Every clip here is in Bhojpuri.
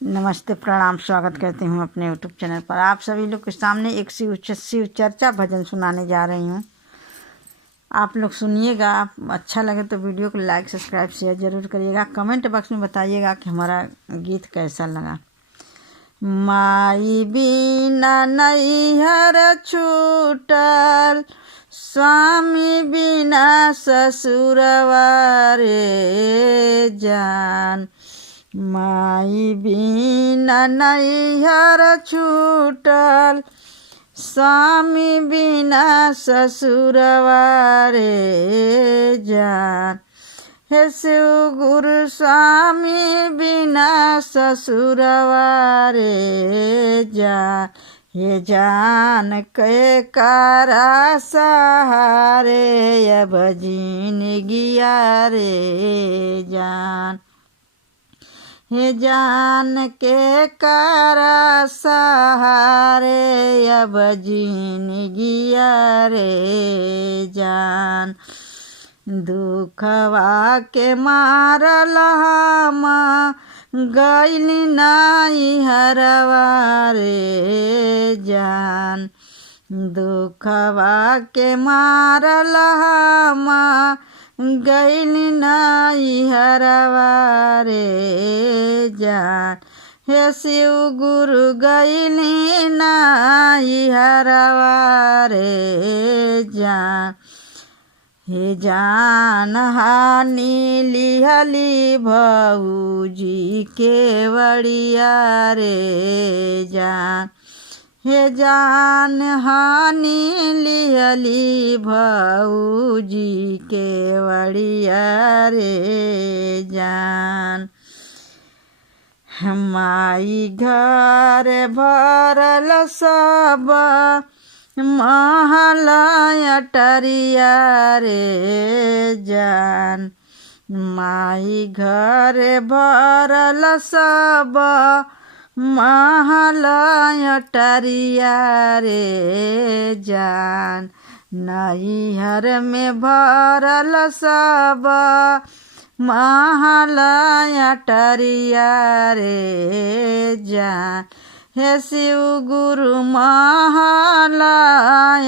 नमस्ते, प्रणाम, स्वागत करती हूँ अपने यूट्यूब चैनल पर। आप सभी लोग के सामने एक शिव चर्चा भजन सुनाने जा रही हूँ। आप लोग सुनिएगा। आप अच्छा लगे तो वीडियो को लाइक, सब्सक्राइब, शेयर जरूर करिएगा। कमेंट बॉक्स में बताइएगा कि हमारा गीत कैसा लगा। माई बिना नैहर छूटल, स्वामी बिना ससुरवा रे जान। माई बिना नैहर छूटल, स्वामी बिना ससुरवा रे जान। हे शिव गुरु स्वामी बिना ससुरवा रे जान। ये जान के कारा सहारे अब जिंदगिया रे जान। हे जान के कारा सहारे अब जिंदगिया रे जान। दुखवा के मारल हम गइली नैहरवा रे जान। दुखवा के मारल हम गइली नैहरवा रे जान। हे शिव गुरु गइली नैहरवा रे जान। हे जान हानि लिहली भौजी के वड़िया रे जान। हे जान हानि लिहली भौजी के वड़िया रे जान। माई घर भरल सब महल अटरिया रे जान। माई घर भरल सब महल अटरिया रे जान। नैहर में भरल सब महल अटरिया रे जान। हे शिव गुरु महल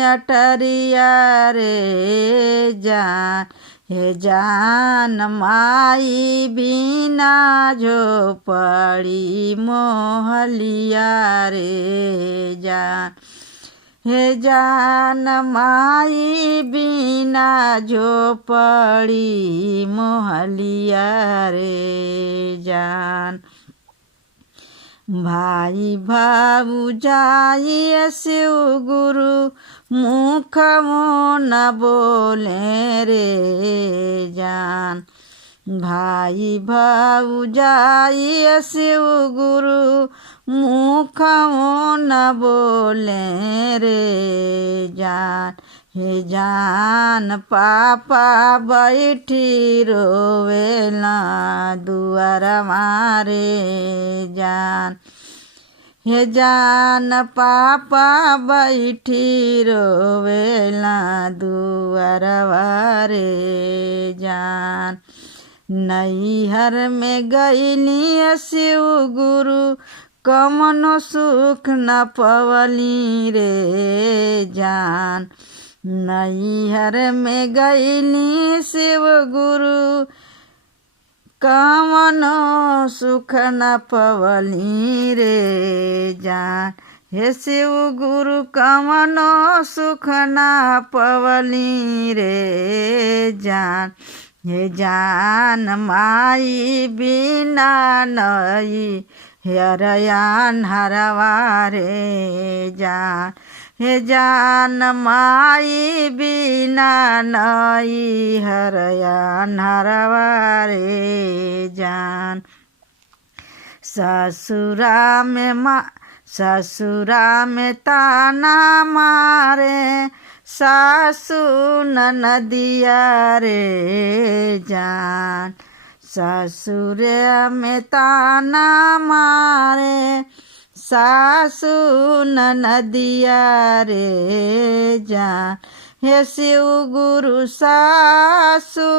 अटरिया रे जान। हे जान माई बिना झोपड़ी मोहलिया रे जान। हे जान माई बिना झोपड़ी मोहलिया रे जान। भाई भाऊजाई शिव गुरु मुख न बोले रे जान। भाई भाऊजाई शिव गुरु मुख न बोले रे जान। हे जान पापा बैठी रोवेला दुआर मारे जान। हे जान पापा बैठी रोवेला दुआर रे जान। नैहर में गइली शिव गुरु कमनो सुख न पवली रे जान। नैहर में गइली शिव गुरु कमनो सुख न पवली रे जान। हे शिव गुरु कमनो सुख न पवली रे जान। हे जान माई बिना नई हरयान हरवा रे जान। हे जान माई बिना नई हरयान हरवा रे जान। ससुरा में ताना मारे सासु ननदिया रे जान। ससुर में ताना मारे सासु ननदिया रे जान। हे शिव गुरु सासु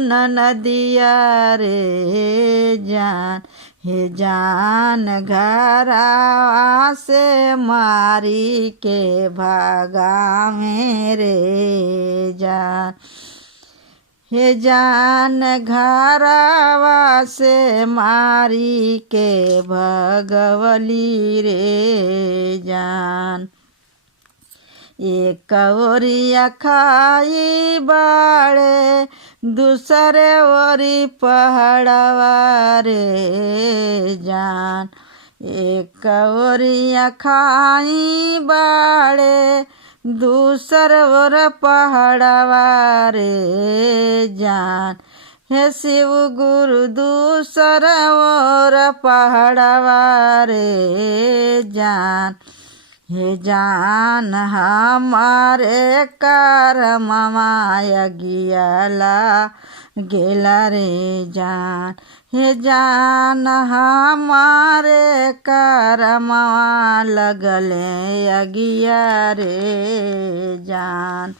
ननदिया रे जान। हे जान घरवा से मारी के भागा मेरे जान। हे जान घरवा से मारी के भगवली रे जान। एक ओरिया खाई बाड़े दूसरे ओरी पहाड़वा रे जान। एक ओरिया खाई बाड़े दूसर ओर पहाड़वा रे जान। हे शिव गुरु दूसर ओर पहाड़वा रे जान। हे जान हमारे करमवा गियाला गेला रे जान। हे जान हमारे करमवा लगले अगिया रे जान।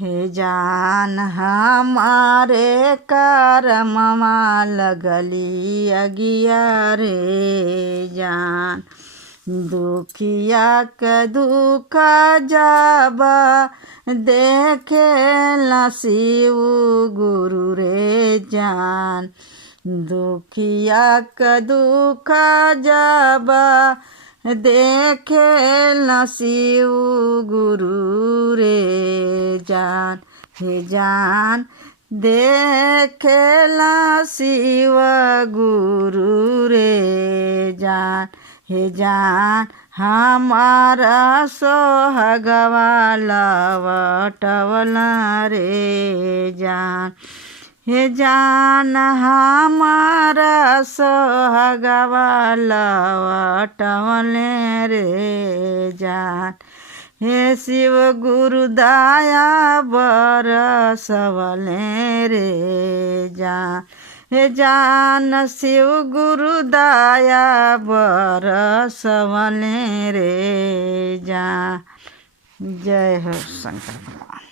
हे जान हमारे करमवा लगली अगिया रे जान। दुखिया के दुख जब देखे ला शिव गुरु रे जान। दुखिया के दुख जब देखे ला शिव गुरु रे जान। हे जान देखे ला शिव गुरु रे जान। हे जान हमारा सोहगवा लवटवला रे जान। हे जान हमारा सोहगवा लवटवले रे जान। हे शिव गुरु दया बरसवले रे जान। हे जान शिव गुरु दया बरसवले रे जान। जय हो शंकर भगवान।